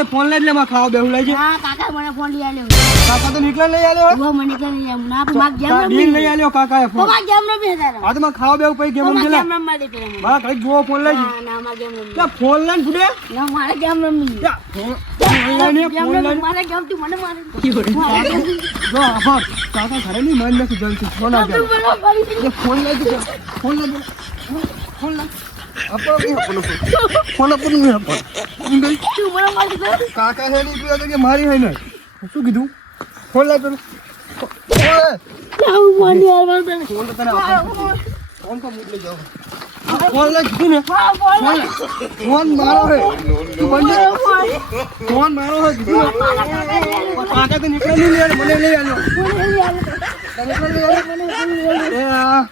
એ phone લઈ લે, માં ખાવા બેહું લઈ જાય. હા કાકા મને ફોન લઈ આલ્યો. કાકા તો નીકળે લઈ આલ્યો. વો મને કે લઈ આવ. ના માગ ગેમ ડીલ લઈ આલ્યો કાકા એ ફોન. માગ ગેમ રમી હતા. આ તો માં ખાવા બેહું પછી ગેમ રમી લે. ગેમ રમવા દે પેલા. બા કઈ જો ફોન લઈ જા. ના માગ ગેમ રમી. લા ફોન લઈને ફૂડે. ના મારે ગેમ રમી. ફોન લઈને મારે ગેમ તું મને મારે. જો આભાર કાકા ઘરે ની મન નથી જલતી ફોન આ દે. ફોન લઈ દે. ફોન લઈ દે. ફોન લઈ. આપો ફોન આપો નહીં આપો. તું મને મારી દે. કાકા હે ની પીવા તો કે મારી હે ને. શું કીધું? ફોન લઈ પેલું. ઓય હું મારી આલવા દે. ફોન તો તને આપો. ફોન તો મોકલી જાવ. ફોન લઈ કીધું ને. ફોન મારો હે. તું બંધ. ફોન મારો હે કીધું. કાકા તો નીકળે નહીં લે મને લઈ આલો. તને લઈ આલો. એ આ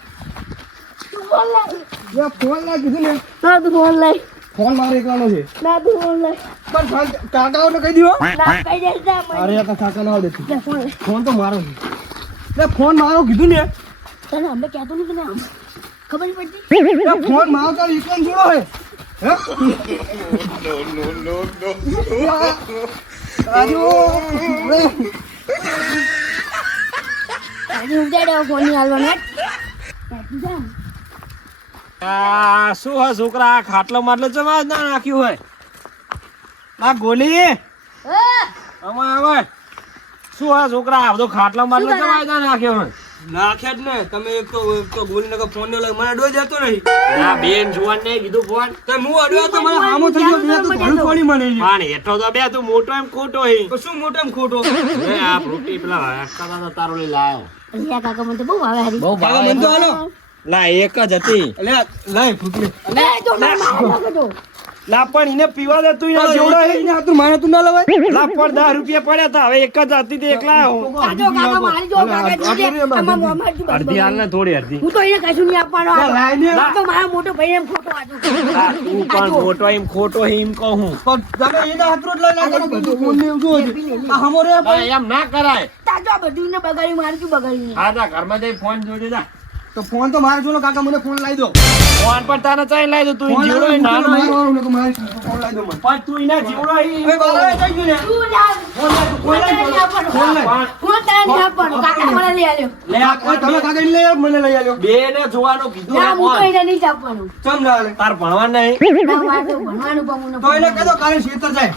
જો ફોન લઈ કીધું ને. ના તું ફોન લઈ. ફોન મારે એકલાનો છે. ના તું ફોન લઈ. પણ કાકાઓને કહી દીધો. ના કઈ દે જા. અરે આ કાકા ના દે. ફોન લઈ. ફોન તો મારો છે. લે ફોન મારો કીધું ને. તને હમણાં કહેતો નહીં તને ખબર નહીં પડતી. લે ફોન મારો તો એકલાનો જોડો હે. હે? આજુ આજે ઉજાડ્યો ફોન ની હાલવાનો. શું હોય છોકરા આ ખાટલો માટલો ચમા ના નાખ્યું હોય આ ગોલી આમાં આવે શું હોય છોકરા આ બધો ખાટલો માટલો ચમા ના નાખ્યો હોય નાખ્યા જ ને તમે એક તો ગોલી નકા ફોન ને મને અડવા જતો નહીં. ના બેન જોવાન ને કીધું ફોન તો હું અડવા તો મને હામો થઈ ગયો બે તો ઘણું પડી મને છે. પણ એટલો તો બે તું મોટો એમ ખોટો હે તો શું મોટો એમ ખોટો. એ આ ફ્રૂટી પેલા હસતા તો તારો લઈ લાયો અલ્યા કાકા મને તો બહુ ભાવે હારી. બહુ કાકા મને તો હાલો. લા એક જ હતી લે લાય ફૂટલી. લે જો માર માર જો. લા પણ એને પીવા દે તું એને જોડો જોડો હે ને તું મારે તું ના લવાય. લા પણ 10 રૂપિયા પડ્યા હતા હવે એક જ હતી તે એકલા કાજો કાકા મારી જો કાકા જોજે. આમાં મોમાં જ અડધી હાલ ને થોડી અડધી હું તો એને કશું નહીં આપવાનો. લાય ને. આ તો મારા મોટો ભાઈ એમ ખોટો આજુ. તું પણ મોટો એમ ખોટો એમ કહું પણ તમે એના હાથરો જ લઈ લાગો બધું ફોન ને જો આ હમો રે એમ ના કરાય તાજો બધું ને બગાડી મારી તું બગાડી. હા તા ઘરમાં જઈ ફોન જોજે જા તો ફોન તો મારે જોલો કાકા મને ફોન લાવી દો. ફોન પર તાને ચાઈ લાઈ દો તું ફોન જીવડો લાવી નાનો મારવાનું ને મારે ફોન લાવી દો મને. પણ તું ઇના જીવડો એ બાલા એ જઈ ગયો ને. તું લાવ. ફોન લાવી ફોન લાવી ફોન લાવી. ફોન તારે નહીં આપવાનો. કાકા મને લઈ આલ્યો. લે આ ઓય તમે કાકા ને લઈ આવો મને લઈ આવ્યો. બે ને જોવાનું કીધું ના આ હું તો ફોન એને નહીં જ આપવાનું. ચમ ના લે. તાર ભણવા નહીં ના મારે તો ભણવાનું પણ હું તો એને કહી દો કાલે ખેતર જાય.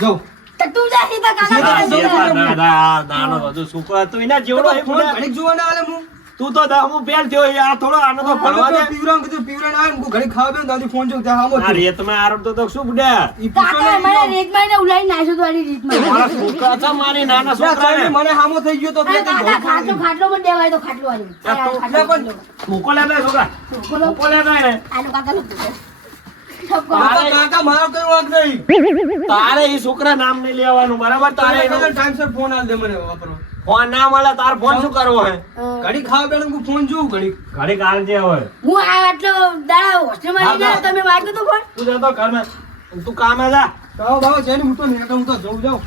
જાઓ. તો તું જા સીધા કાકા ના, જોડે. ના, ના, નાનો બધું છોકરો તું ઇના જીવડો હે ફોન ફોન ઘડીક જોવા ના આલે હું. તું તો દહમું ફેલ થયો એ આ થોડો આનો તો ભણવા દે પીવરામ કીધું પીવરાને આવે ને હું ઘડીક ખાવા બેન દાદી ફોન જોઉં ત્યાં હામો આ રેતમાં આરડતો તો શું બુડા ઈ પૂછો કાકા ને મને રેતમાં એને ઉલાઈ નાખ્યો તો આની રીતમાં. મારા છોકરા છે મારી નાના છોકરા મને હામો થઈ ગયો તો બે અરે કાકા ખાટલો ખાટલો પણ દેવાય તો ખાટલો આલ્યો. એટલે પણ મૂકો લેતા છોકરા મૂકો લેતા ને આનો કાકા નું કાકા મારો કઈ વાંક નહીં. તારે એ છોકરા નામ નહીં લેવાનું બરાબર તારે એનો ટાઈમસર ફોન આલ દે મને વાપરો. ફોન ના મળે તાર ફોન શું કરવો હે ઘડીક ખાવા બેન હું ફોન જોઉં ઘડીક. ઘડી કાલ જે હોય હું આ આટલો દાડા હોસ્ટેલમાં આવી ગયા તમે વાગ્યો તો ફોન. તું જતો ઘરમાં તું કામે જા તાવ બાવ જઈને હું તો નેટ હું તો જઉં જાઉં.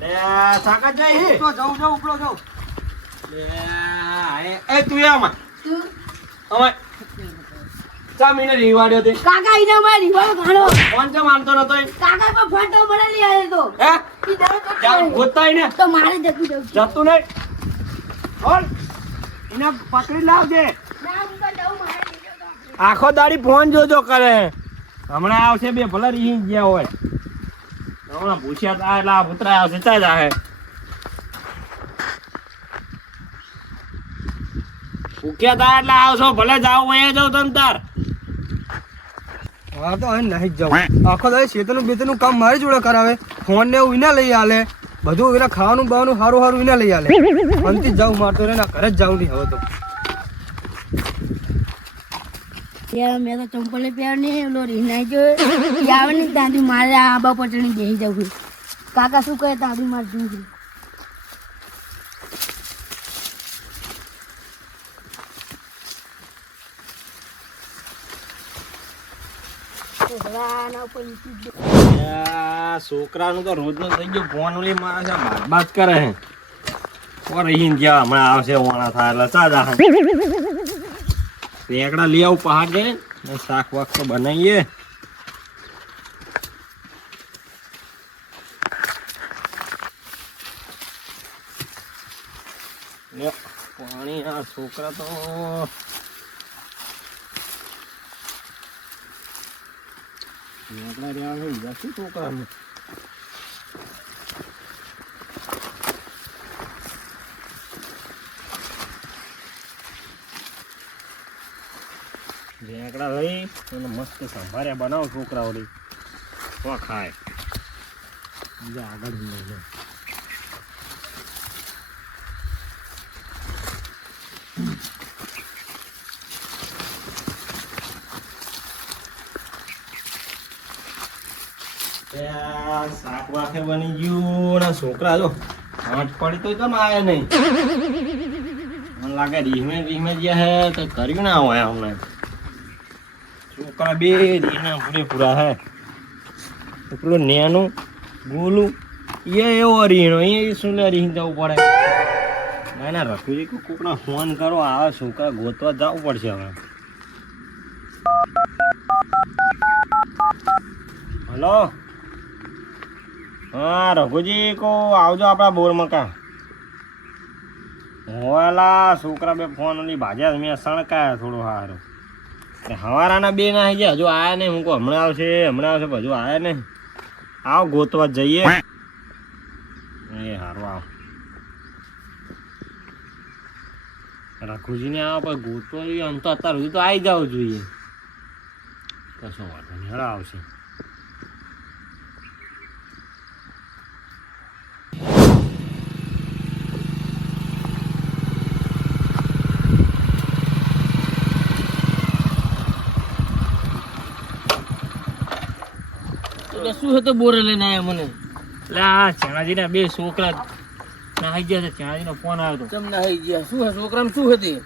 લે સાકા જાય હે તો જાઉં ઉપડો જાઉં. લે એ તું એ આમાં અમે ચા મહિને રીવાડ્યો તે કાકા ઈને મારી રીવાડો ઘાણો. ફોન ચા માનતો નતો એ કાકા પર ફોન તો મને લઈ આવ્યો તો. હે ઈ દરો તો ક્યાં ગોતાય ને તો મારે જતું જવું છે. જતું નહીં બોલ એને પકડી લાવજે ના હું તો જાઉં મારે નહીં જતો. આખો દાડી ફોન જોજો કરે હમણાં આવશે બે ભલે રહી ગયા હોય હમણાં પૂછ્યા તા એટલે આ પુતરા આવશે ચા જાહે ભૂખ્યા તા એટલે આવશો ભલે જાવ હોય જાવ તમ તાર હા તો અહીં નહીં જ જાઉં. આખો દાડે શેતરનું બેતરનું કામ મારી જોડે કરાવે. ફોન ને એવું વિના લઈ આલે. બધું એના ખાવાનું બાવાનું હારું હારું વિના લઈ આલે. અંતિ જ જાઉં મારતો રે ના ઘરે જ જાઉં નહીં હવે તો. યાર મેં તો ચંપલે પહેર નહીં એલો રીનાઈ જો આવે ને ત્યાંથી મારે આબા પટણી બેસી જવું છે. કાકા શું કહે ત્યાંથી મારે જવું છે. છોકરાનું તો રોજ નો થઈ ગયો ફોન ઓલી મારે છે બરબાદ કરે હે ઓર અહીં ગયા હમણાં આવશે ઓણા થાય એટલે ચા જા રેકડા લઈ આવું પહાડ જઈને શાક વાક તો બનાવીએ લે, પાણી આ છોકરા તો આપણા રહ્યા હોય શું છોકરાનું ઝેકડા લઈ અને મસ્ત સંભાર્યા બનાવો છોકરાઓ લઈ તો ખાય બીજા આગળ લઈ લે શાક વાખે બની ગયું ને છોકરા જો હાથ પડી તો કેમ આયા નહીં મને લાગે રીહમે ગયા હે તો કર્યું ના હોય અમને છોકરા બે રીહના પૂરેપૂરા હે પેલું નેનું ગોલું એ એવો રીહણો એ શું લે રીહ જવું પડે ના ના રખુજી કોકના ફોન કરો આવે છોકરા ગોતવા જવું પડશે હવે હલો હા રઘુજી કો આવજો આપણા બોર મકા હોલા છોકરા બે ફોન ઓલી ભાજ્યા મેં સણકાયા થોડું સારું હવારાના બે ના આવી ગયા હજુ આયા નહીં હું કહું હમણાં આવશે હજુ આયા નહીં આવ ગોતવા જઈએ એ સારું આવ રઘુજીને આવ પણ ગોતવા આમ તો અત્યાર સુધી તો આવી જવું જોઈએ કશો વાંધો નહીં હેડા આવશે શું હતું બોરે લઈને આયા મને એટલે આ ચણાજી ના બે છોકરા નાહી ગયા છે ચણાજી નો ફોન આવ્યો ચમ નાહી ગયા શું છોકરામાં શું હતી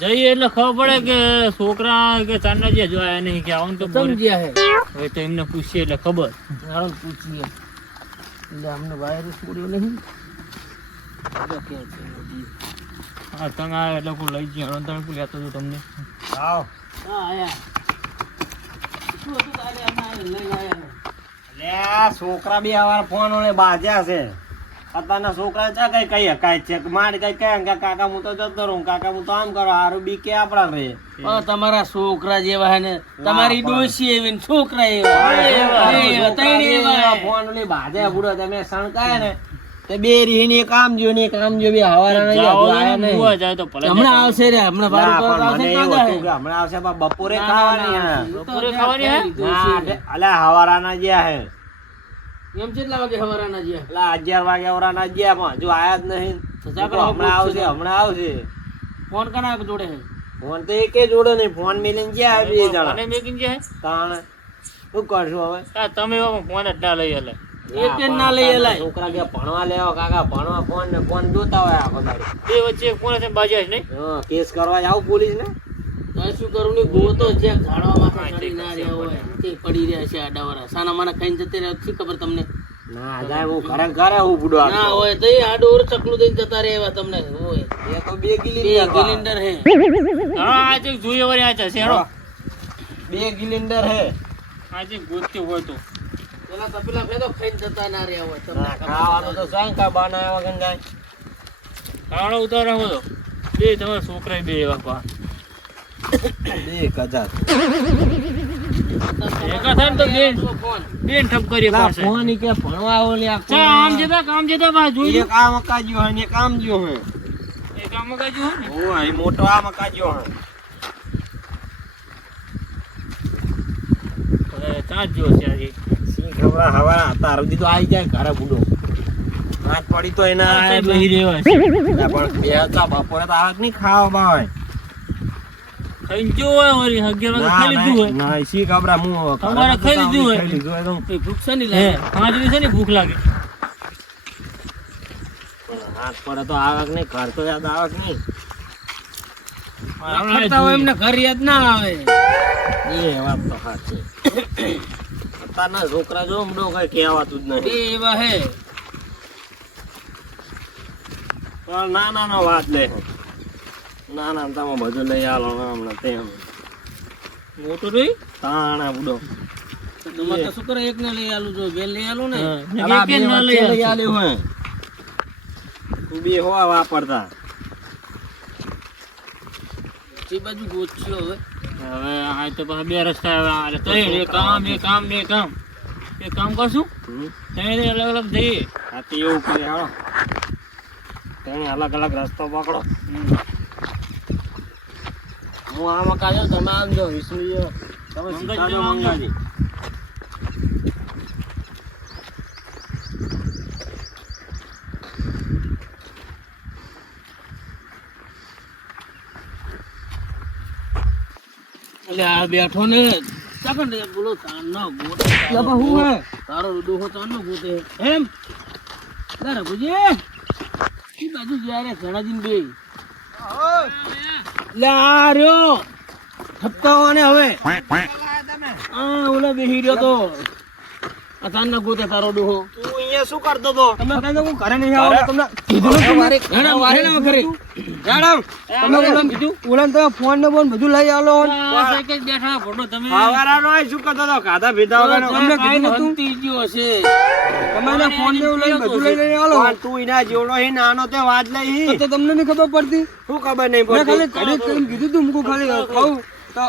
જઈએ એટલે ખબર પડે કે છોકરા કે ચાંદાજી હજુ આયા નહીં કે આવું તો સમજ્યા હે હવે તો એમને પૂછીએ એટલે ખબર હાલો પૂછીએ એટલે અમને વાયરસ પડ્યો નહીં હા તમે આવ્યા એટલે કોઈ લઈ જઈએ તમે કોઈ લેતો હતો તમને આવો હા આયા શું હતું તારે અમે લઈને આયા લે છોકરા બે વાર ફોન ઓલે બાજ્યા છે અત્યારના છોકરા ચા કઈ કઈ હકાય છે માર કઈ કહે કે કાકા હું તો જતો રહું કાકા હું તો આમ કરો હારું બી કે આપડા રે તમારા છોકરા જેવા હે ને તમારી ડોશી એવી ને છોકરા એવા ફોન ઓલી બાજ્યા બુડો તમે સણકાય ને તે બે રીહની એક આમ જો ને એક આમ જો બે હવારાના આયા નહીં હમણાં આવશે રે હમણાં હમણાં આવશે બપોરે ખાવાની અલા હવારાના જ્યાં હે એમ કેટલા વાગે હવારાના જ્યાં એટલે 11 વાગે હવારાના જ્યાં પણ હજુ આયા જ નહીં હમણાં આવશે ફોન કના જોડે હે ફોન તો એકે જોડે નહીં ફોન મેલીને જ્યાં બે જણા અને મેકિંગ છે તાણે શું કરશું હવે તમે ફોન જ ના લઈ આલે એક ના લઈ આલાય છોકરા કે ભણવા લેવો કાકા ભણવા ફોન ને ફોન જોતા હોય આખો દાડી બે વચ્ચે કોણ છે બાજાજ નહીં હા કેસ કરવા જાવ પોલીસ ને તો શું કરું ની ગોતો જે ઝાડવા માથે ચડી ના રહ્યા હોય તે પડી રહ્યા છે આડાવરા સાના માના ખાઈને જતે રહ્યા છે ખબર તમને ના જાય હું ઘરે હું બુડો ના હોય તો આડોર ચકલું દઈને જતા રહે એવા તમને હોય એ તો બે ગિલિન્ડર હે હા આજે જોઈએ વરે આ છે હેડો બે ગિલિન્ડર હે આજે ગોત્યો હોય તો પેલા તપેલા ફેદો ખાઈને જતા ના રહ્યા હોય તમને ખાવાનું તો સાંકા બનાવ્યા વગર જાય ખાણો ઉતાર રાખો તો બે તમારા છોકરા બે એવા પા 1000 એકા થાય તો બેન ઠપ કરીએ પાસે ફોન ઈ કે ભણવા ઓલી આ કામ જતા બા જોઈ એક આ મકાજ્યો હે ને એક આમ જ્યો હે એક આમ કાજુ હે ને ઓ આ મોટો આ મકાજ્યો હે અરે તા જો છે આજે સી ખબર હવા તાર સુધી તો આવી જાય ઘરે બુડો રાત પડી તો એના બહી રેવા પણ બે હતા બપોરે તો આવક નહીં ખાવા બાય ખાઈ જો હોય ઓરી 11 વાગે ખાઈ લીધું હોય ના સી ખબર હું તમારે ખાઈ લીધું હોય તો ભૂખ છે ની લાગે 5 દિવસ ની ભૂખ લાગે હાથ પડે તો આવક નહીં ઘર તો યાદ આવક નહીં રખડતા હોય એમને ઘર યાદ ના આવે એ વાત તો સાચી અત્યારના છોકરા જો હમણાં કઈ કહેવાતું જ નહીં એ એવા હે પણ ના વાત લે ના તમે બધું લઈ આલો હમણાં તેમ મોટો રહી તાણા બુડો તમારે તો શું કરે એક ને લઈ આલું જો બે લઈ આલું ને લઈ આલ્યું હોય તું બે હોવા વાપરતા એ બાજુ ગોચ્યો હવે આ તો પાછા બે રસ્તા આવે તો એ કામ કરશું ત્રણે અલગ અલગ જઈએ આ તો એવું કરે હાલો તેને અલગ અલગ રસ્તો પકડો હું આ મકા જાઉં તમે આમ જાઓ વિષ્ણુ તમે સીધા જાઓ મંગાજી એટલે આ બેઠો ને ચાકણ રે બોલો તાનો ગોતે બાપા હું હે તારો ડોહો તાનો ગોતે એમ ના રઘુજી ઈ બાજુ જ્યારે ઘણાજીન બે લે આ રહ્યો ઠપકાવો ને હવે આ ઓલા બેહી રહ્યો તો આ તાનો ગોતે તારો ડોહો તું અહીંયા શું કરતો તો તમે કહી દો હું ઘરે નહીં આવો તમને કીધું નતું મારે ઘણા વારે ના ઘરે મેડમ તમે ઓલામ કીધું ઓલાને તમે ફોન ને બોન બધું લઈ આલો સાઈકલ બેઠા ફોટો તમે હવારાનો આય શું કરતો તો ખાધા પીધા વગરનો તમને કીધું નતું ગયો હશે તમારે ફોન ને લઈને બધું લઈને આલો તું એના જેવડો હી નાનો તે વાત લઈ તો તમને નહીં ખબર પડતી શું ખબર નહીં મેં પડતી ખાલી ઘડી કીધું તું મુકું ખાલી ખાવું તો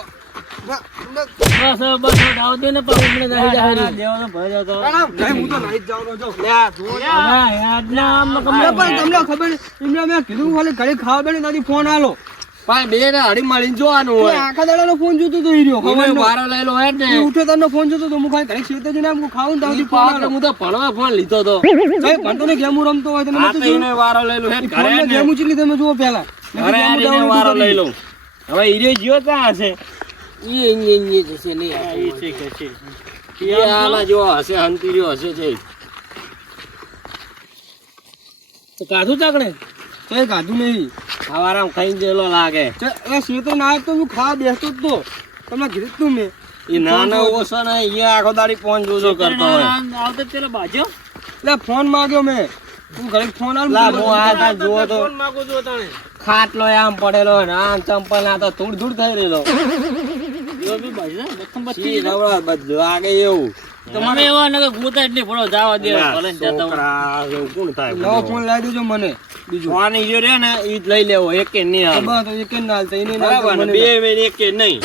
બસ બસ ડાવ દે ને પણ ઉમણે જાય જાય દેવાનો ભય જતો મેડમ નહીં હું તો નહીં જ જાઉં છો લે આ જો હા યાદ ના આમ કમને પણ તમને ખબર એમને મેં કીધું ખાલી ઘડી ખાવા બેને તારી ફોન આલો ભાઈ બે ને હડી મળીને જોવાનું હોય આખા દાડાનો ફોન જોતો તો હીરો ખબર વારો લઈ લો હે ને ઉઠે તારનો ફોન જોતો તો હું ખાલી ઘડી શેતે જઈને આમ ખાવું તારી ફોન આલો હું તો ભણવા ફોન લીધો તો ભાઈ ભણતો ને ગેમ રમતો હોય તમે આ તો એને વારો લઈ લો હે ઘરે ઘરે ગેમ ઉચલી તમે જુઓ પહેલા ઘરે આને વારો લઈ લો હવે હીરે જીઓ ક્યાં હશે ઈ જશે ને ઈ છે કે છે એ આલા જો હશે હંતીર્યો હશે છે તો કાધું ચાકણે કઈ કાઢું નહીં હવારામ ખાઈને જેલો લાગે એ શેતો ના તો હું ખાવા બેસતો જ તો તમને કીધું તું મેં એ નાનો ઓછો ને એ આખો દાડી ફોન જોજો કરતો હોય આવતે પેલા બાજ્યો લે ફોન માંગ્યો મેં તું ઘરે ફોન આલ લા હું આ તા જોવો તો ફોન માંગુ જો તને ખાટલો આમ પડેલો ને આમ ચંપલ ના તો ધૂળ ધૂળ થઈ રહેલો જો બી બાજ્યો બખમ સી રવડા બધું લાગે એવું તમારે એવા નકે ગોતા એટલે ફળો જાવા દે ભલે જતા છોકરા એવું કોણ થાય નવો ફોન લાવી દેજો મને બીજું ફોન ઈ જો રે ને ઈ જ લઈ લેવો એકે નહીં હાલ બસ તો એક જ ના હાલતા એને ના બરાબર ને બે મેં એકે નહીં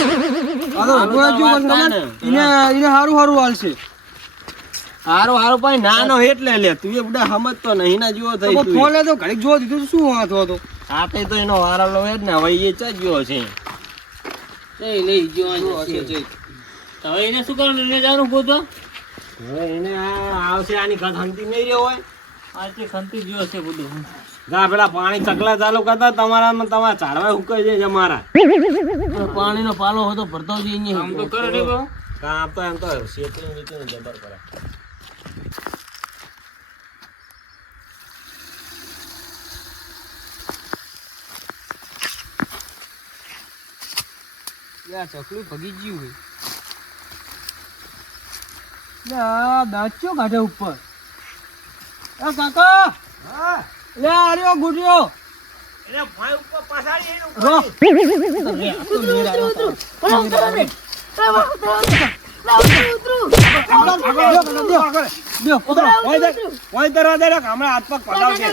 આ તો ભગવાન જો મને એને હારું હારું હાલશે હારો હારો ભાઈ નાનો એટલે લે તું એ બધા સમજતો નહીં ના જેવો થઈ તો તું ફોન લેતો ઘડીક જોવા દીધું તો શું વાંધો હતો સાથે તો એનો વારો લો જ ને હવે એ ચાજ્યો છે એ લઈ ગયો છે તો એને શું કરવાનું લઈને જવાનું ગોતો હવે એને આવશે આની ઘર હંતી નહીં રહ્યો હોય આજે ખંતી ગયો છે બધું જા પેલા પાણી ચકલા ચાલુ કરતા તમારા ઝાડવા હુકાઈ જાય છે અમારા પાણીનો પાલો હતો ભરતો જ અહીંયા આમ તો કરે ને કામ તો એમ તો શેતરી નીચે જબર કરે યા ચકલું ભગી ગયું હોય દાંચ્યો કાઢે ઉપર એ કાકા હા લે આર્યો ગુડિયો એને ભાઈ ઉપર પછાડી એને રો હમણાં હાથ પગ પડાવશે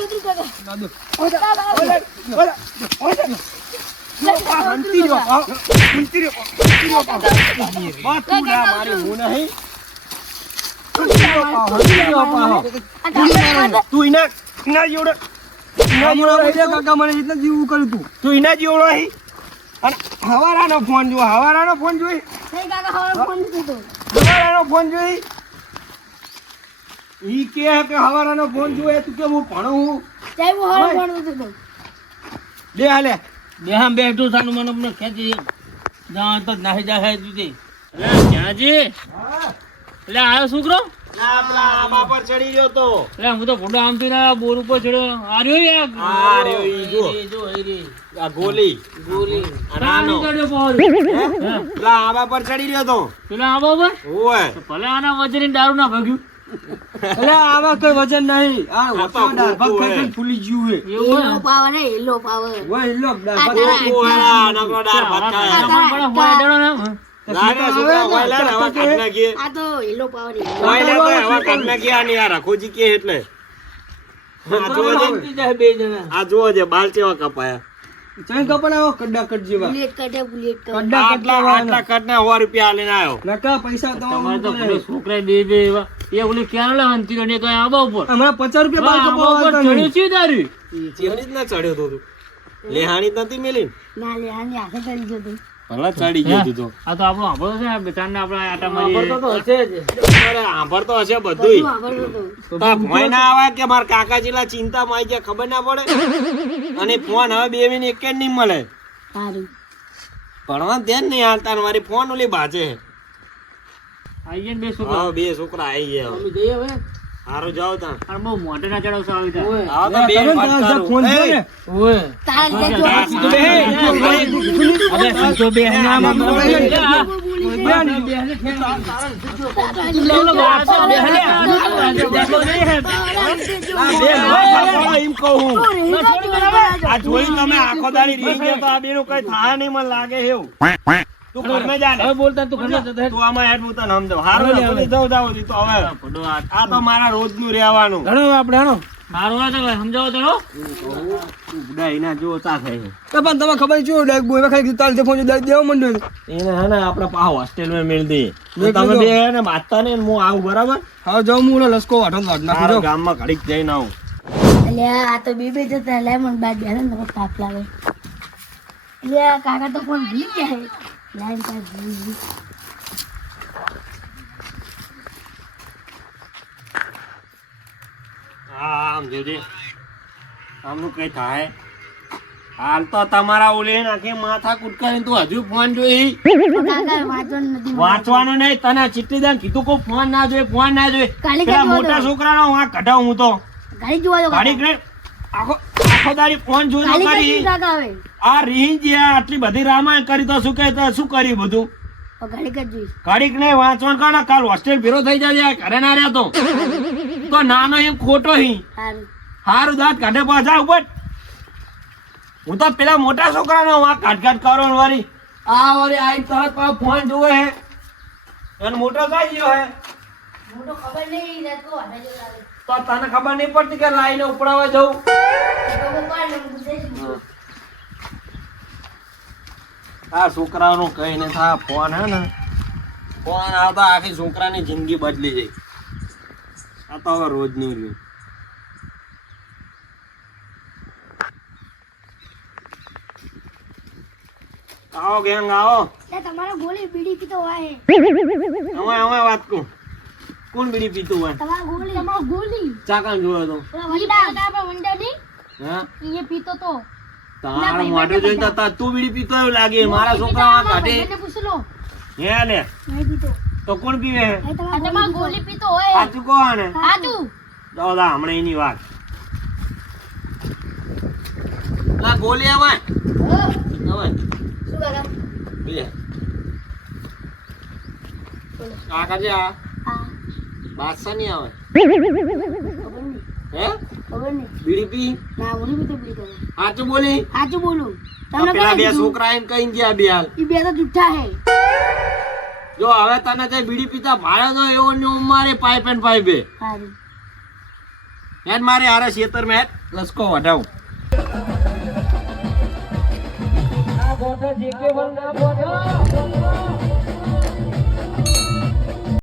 તું ઇના જેવડો કાકા મને એટલે જીવું કર્યું તું તું ઇના જેવડો અહીં અને હવારાનો ફોન જો હવારાનો ફોન જોઈ હવારાનો ફોન જોઈ ઈ કે હવારાનો ફોન જોયે તું કે હું ભણું બે હાલે બેહામ બેઠું સાનું મને મને ખેંચી જા તો નાહી જાય તુજે અરે જ્યાંજી એટલે આયો છોકરો આબા પર ચડી ગયો તો એટલે હું તો ફોટો આમથી ના બોર ઉપર ચડ્યો આર્યો યાર આ રહ્યો ઈ જો. જો એ રે આ ગોલી ગોલી આ નાનો. ચડ્યો પાર પેલા આબા પર ચડી રહ્યો તો પેલા આ બાબા ઓય ભલે આના વજન દારૂ ના ભાગ્યું એટલે આવા કોઈ વજન નહીં આ આ તો દાળ ભાત ખોખું ખાઈ હે. ખાઈને ફૂલી ગયું હે એવું પાવર હે એલો પાવર ઓય લો દાળ આ ભાત તારા ખોખું હે, આ નકરો દાળ ભાત ખાય. પણ હોય ડરો ના નાના છોકરા હોય લે ને, આવા કાઢ નાખીએ. આ તો એલો પાવર હોય લે તો આવા કાઢ નાખીએ, આની આ રખોજી કે એટલે આ જુઓ છે. આ જુઓ છે બાલ કેવા કપાયા. ચણ કપડા આવો કડ્ડા જેવા બુલેટ કટે બુલેટ કટે. કડ્ડા આટલા આટલા કટના 100 રૂપિયા આલીને આવ્યો. નકા પૈસા તમારે તો તમારે પેલો છોકરા બે એવા એ ઓલી ક્યાં લાવતી ને તો આબા ઉપર હમણાં 50 રૂપિયા બાલ આબા ઉપર કપાવવા ચડ્યું છે તારી ચેવડી જ ના ચડ્યો તો તું. લેહાણી જ નથી મેલી. ના લે આની હાથે કરી જતો ભલા ચડી ગયો તું તો. આ તો આપણો આંભળો છે ને બેટાને આપણે આટા મારી અરે આંભળતો હશે બધુંય. વાપરતો તો તા ભોંય ના આવે કે મારા કાકા જેટલા ચિંતામાં આવી જાય ખબર ના પડે. અને ફોન હવે 2 મિનિટ એક જ નહીં મળે. સારું ભણવા ધ્યાન નહીં હાલતા ને મારી ફોન ઓલી બાજે. આઈ ગયા ને બે છોકરા હા 2 છોકરા આવી ગયા. હારું જાઓ તાં. અને બહુ મોઢે ના ચડાવશો આવી રીતે. આવો તો બે વાત કરું. ફોન છે ને તારા લીધે જો સીધું બેહે. અરે સીધો બે એમ કહું. આ જોઈ તમે આખો દાડી રહી ગયા તો આ બેનું કઈ થાય નહીં મને લાગે એવું. તું ઘરમાં જા ને. બોલતા તું ખબર તું આમાં હેડ હું તને સમજાવું. હારું ને, ભૂલી જાઉં જાઉં દી તો હવે. આ તો મારા રોજનું રહેવાનું. ઘણો આપણે હાલો મારું ના તો સમજાવો તો ઉડાઈના જો ચા થાય છે. તો પણ તમે ખબર જો ડાક બોય ખાલી તાલ તે ફોન દેવા મંડ્યો એને હે ને આપણે પાછો હોસ્ટેલમાં મેળ દઈએ. તમે બે હે ને બાતતા ને હું આવું બરાબર. હા જાઉં હું ઓલો લસકો વાઢો વાઢ નાખી મારા જાઉં ગામમાં ઘડીક જઈને આવું. અલ્યા આ તો બે જતા લે મને બાદ બેસે ને તો તાપ લાગે અલ્યા કાકા તો કોણ ભૂલી ગયા હે લાઈન પર ભૂલી હા આમ જોજે. આમનું કઈ થાય. હાલ તો તમારા ઓલે નાખી માથા કુટકારીને તું હજુ ફોન જોઈ. કાકા વાંચવાનું નથી વાંચવાનું નહીં. તને ચીટલી દે કીધું કોઈ ફોન ના જોઈએ ફોન ના જોઈએ. કાલે પેલા કહેતો મોટા હતો. છોકરાનો વાંક કઢાવ હું તો. ગાડી જોવા દો ગાડી કાકા. કરે આખો આખો દાડી ફોન જોઈ ગાડી કરી. કરી કાકા હવે આ રીહ જે આટલી બધી રામાયણ કરી તો શું કે તો શું કરી બધું. તો ગાડી કરી જોઈશ ઘડીક નહીં વાંચવાનું કાઢો. કાલ હોસ્ટેલ ભેરો થઈ જાય ઘરે ના રહ્યા તો નાનો એમ ખોટો હી. સારું હારું દાંત કાઢે પાછા ઉપર. હું તો પેલા મોટા છોકરાનો વાંક કાઢ કરો ને વારી આ વારી આ તરત પાછો ફોન જોવે હે. અને મોટો થઈ ગયો હે મોટો ખબર નહીં રહેતો આડા જેવો લાગે તો તને ખબર નહીં પડતી કે લાઈને ઉપડાવવા જવું. તો કોણ ને પૂછે આ છોકરાઓનું કઈ ને થા ફોન હે ને ફોન આવતા આખી છોકરાની જિંદગી બદલી જાય. આ તો હવે રોજ નહીં રહ્યું. આવો ગેંગ આવો. તમારો ગોળી બીડી પીતો હોય અમે વાત કહું. કોણ બીડી પીતું હોય? તમારો ગોળી ચાકાન જોયો તો હા એ પીતો તો તારો મોઢું જોઈને તો તું બીડી પીતો એવું લાગે. મારા છોકરા આ કાઢે પૂછ લો હે લે નહીં પીતો તો કોણ પીવે? તમારો ગોળી પીતો હોય સાચું કહો ને. સાચું જાઓ દા હમણાં એની વાત. લા ગોલી આવાય આવાય શું કાકા લે આ કાજે આ હા બાદશાહ નહીં આવે ખબર નહીં હે ખબર નહીં બીડી પી ના ગોળી પીતો બીડી કરે સાચું બોલી. સાચું બોલું આ તમને પેલા કોણે બે કીધું? છોકરા આઈને કઈ ગયા બે હાલ. ઈ બે તો જુઠ્ઠા હે જો હવે તને તે બીડી પીતા ભાડે તો એવો ને એવો મારે પાઇપ એન્ડ પાઇપે સારું હેડ મારે હારે ખેતર માં હેડ લસકો વઢાવ. આ ગોઠે જીકે વન ના બોલો